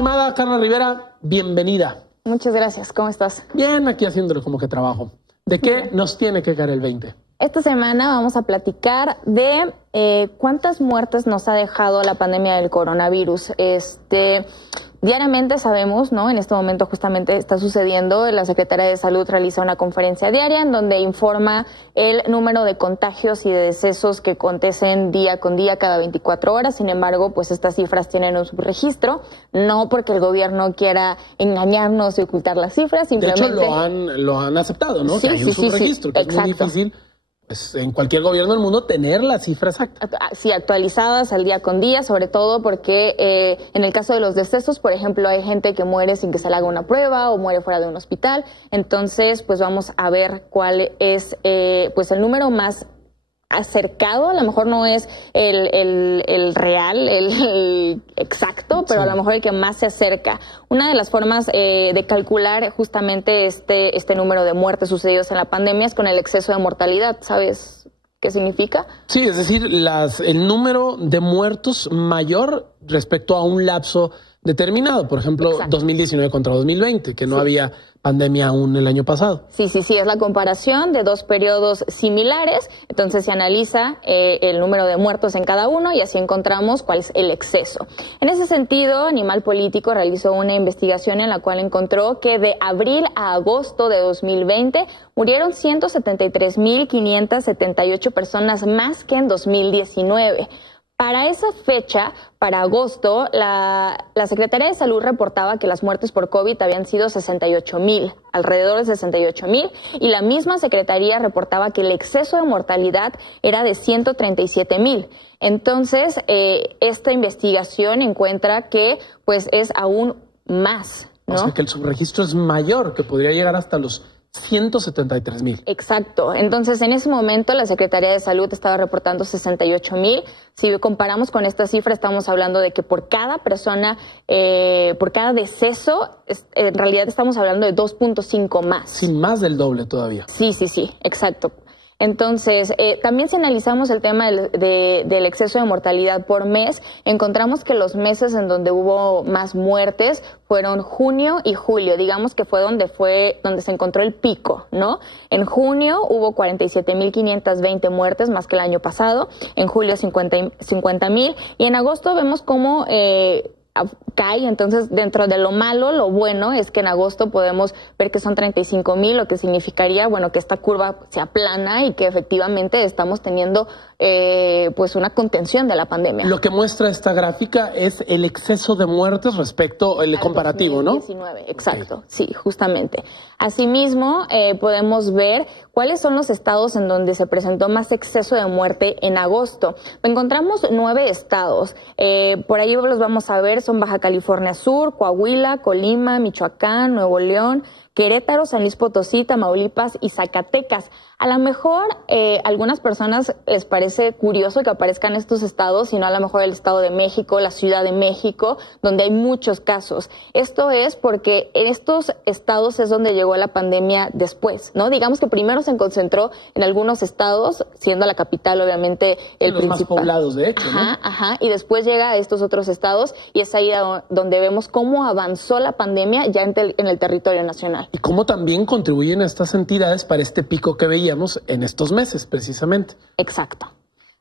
estimada Carla Rivera, bienvenida. Muchas gracias, ¿cómo estás? Bien, aquí haciéndolo como que trabajo. ¿De qué nos tiene que caer el 20? Esta semana vamos a platicar de cuántas muertes nos ha dejado la pandemia del coronavirus. Diariamente sabemos, ¿no? En este momento justamente está sucediendo, la Secretaría de Salud realiza una conferencia diaria en donde informa el número de contagios y de decesos que acontecen día con día, cada 24 horas. Sin embargo, pues estas cifras tienen un subregistro, no porque el gobierno quiera engañarnos y ocultar las cifras, simplemente... De hecho, lo han aceptado, ¿no? Sí, que hay un subregistro, que es muy difícil... Pues en cualquier gobierno del mundo tener la cifra exacta. Sí, actualizadas al día con día, sobre todo porque en el caso de los decesos, por ejemplo, hay gente que muere sin que se le haga una prueba o muere fuera de un hospital. Entonces, pues vamos a ver cuál es pues el número más acercado. A lo mejor no es el real, el exacto, pero sí, a lo mejor el que más se acerca. Una de las formas de calcular justamente este número de muertes sucedidos en la pandemia es con el exceso de mortalidad. ¿Sabes qué significa? Sí, es decir, el número de muertos mayor respecto a un lapso determinado. Por ejemplo, exacto, 2019 contra 2020, que no había pandemia aún el año pasado. Sí, es la comparación de dos periodos similares. Entonces se analiza el número de muertos en cada uno y así encontramos cuál es el exceso. En ese sentido, Animal Político realizó una investigación en la cual encontró que de abril a agosto de 2020 murieron 173,578 personas más que en 2019. Para esa fecha, para agosto, la Secretaría de Salud reportaba que las muertes por COVID habían sido 68,000, alrededor de 68,000, y la misma Secretaría reportaba que el exceso de mortalidad era de 137,000. Entonces, esta investigación encuentra que pues es aún más, ¿no? O sea, que el subregistro es mayor, que podría llegar hasta los 173,000. Exacto. Entonces, en ese momento la Secretaría de Salud estaba reportando 68,000. Si comparamos con esta cifra, estamos hablando de que por cada persona, por cada deceso, en realidad estamos hablando de 2.5 más. Sí, más del doble todavía. Sí, exacto. Entonces, también si analizamos el tema del exceso de mortalidad por mes, encontramos que los meses en donde hubo más muertes fueron junio y julio. Digamos que fue donde se encontró el pico, ¿no? En junio hubo 47,520 muertes más que el año pasado, en julio 50,000, y en agosto vemos cómo cae. Entonces, dentro de lo malo, lo bueno es que en agosto podemos ver que son 35,000, lo que significaría, bueno, que esta curva se aplana y que efectivamente estamos teniendo pues una contención de la pandemia. Lo que muestra esta gráfica es el exceso de muertes respecto al comparativo, 2019, ¿no? Exacto, okay. Sí, justamente. Asimismo, podemos ver cuáles son los estados en donde se presentó más exceso de muerte en agosto. Encontramos 9 estados. Por ahí los vamos a ver, son Baja California Sur, Coahuila, Colima, Michoacán, Nuevo León, Querétaro, San Luis Potosí, Tamaulipas y Zacatecas. A lo mejor algunas personas les parece curioso que aparezcan estos estados, sino a lo mejor el Estado de México, la Ciudad de México, donde hay muchos casos. Esto es porque en estos estados es donde llegó la pandemia después, ¿no? Digamos que primero se concentró en algunos estados, siendo la capital obviamente el principal. Los más poblados, de hecho, ¿no? Y después llega a estos otros estados y es ahí donde vemos cómo avanzó la pandemia ya en el territorio nacional. Y cómo también contribuyen estas entidades para este pico que veíamos en estos meses, precisamente. Exacto.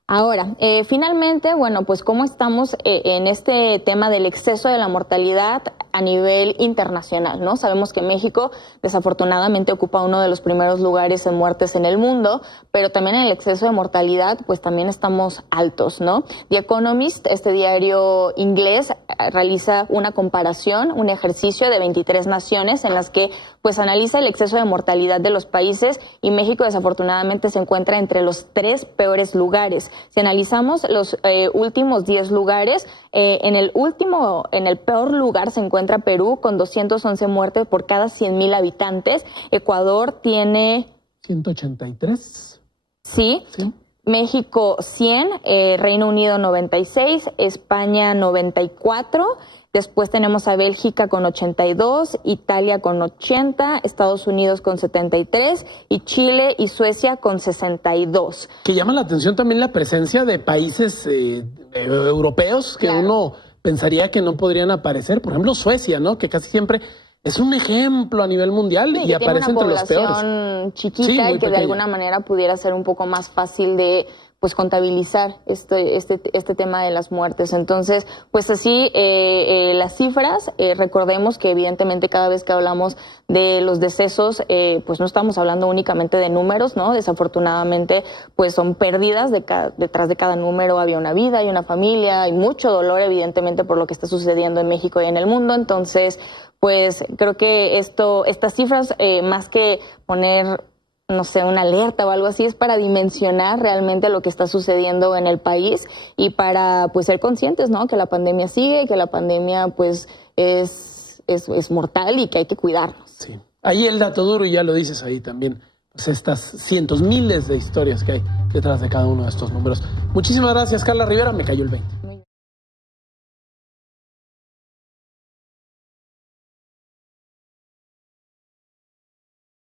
Ahora, finalmente, bueno, pues cómo estamos en este tema del exceso de la mortalidad a nivel internacional, ¿no? Sabemos que México desafortunadamente ocupa uno de los primeros lugares en muertes en el mundo, pero también en el exceso de mortalidad, pues también estamos altos, ¿no? The Economist, este diario inglés, realiza una comparación, un ejercicio de 23 naciones en las que pues analiza el exceso de mortalidad de los países y México desafortunadamente se encuentra entre los 3 peores lugares. Si analizamos los últimos 10 lugares, en el peor lugar se encuentra Perú con 211 muertes por cada 100,000 habitantes. Ecuador tiene 183. Sí. México 100, Reino Unido 96, España 94. Después tenemos a Bélgica con 82, Italia con 80, Estados Unidos con 73 y Chile y Suecia con 62. Que llama la atención también la presencia de países europeos que uno pensaría que no podrían aparecer. Por ejemplo, Suecia, ¿no? Que casi siempre es un ejemplo a nivel mundial y aparece entre los peores. Tiene una población chiquita y que de alguna manera pudiera ser un poco más fácil de pues contabilizar este tema de las muertes. Entonces, pues así las cifras, recordemos que evidentemente cada vez que hablamos de los decesos, pues no estamos hablando únicamente de números, ¿no? Desafortunadamente, pues son pérdidas, detrás de cada número había una vida, hay una familia, hay mucho dolor evidentemente por lo que está sucediendo en México y en el mundo. Entonces, pues creo que estas cifras, más que poner no sé, una alerta o algo así, es para dimensionar realmente lo que está sucediendo en el país y para pues ser conscientes, ¿no? Que la pandemia sigue, que la pandemia pues es mortal y que hay que cuidarnos. Sí. Ahí el dato duro, y ya lo dices ahí también, pues estas cientos, miles de historias que hay detrás de cada uno de estos números. Muchísimas gracias, Carla Rivera, me cayó el 20.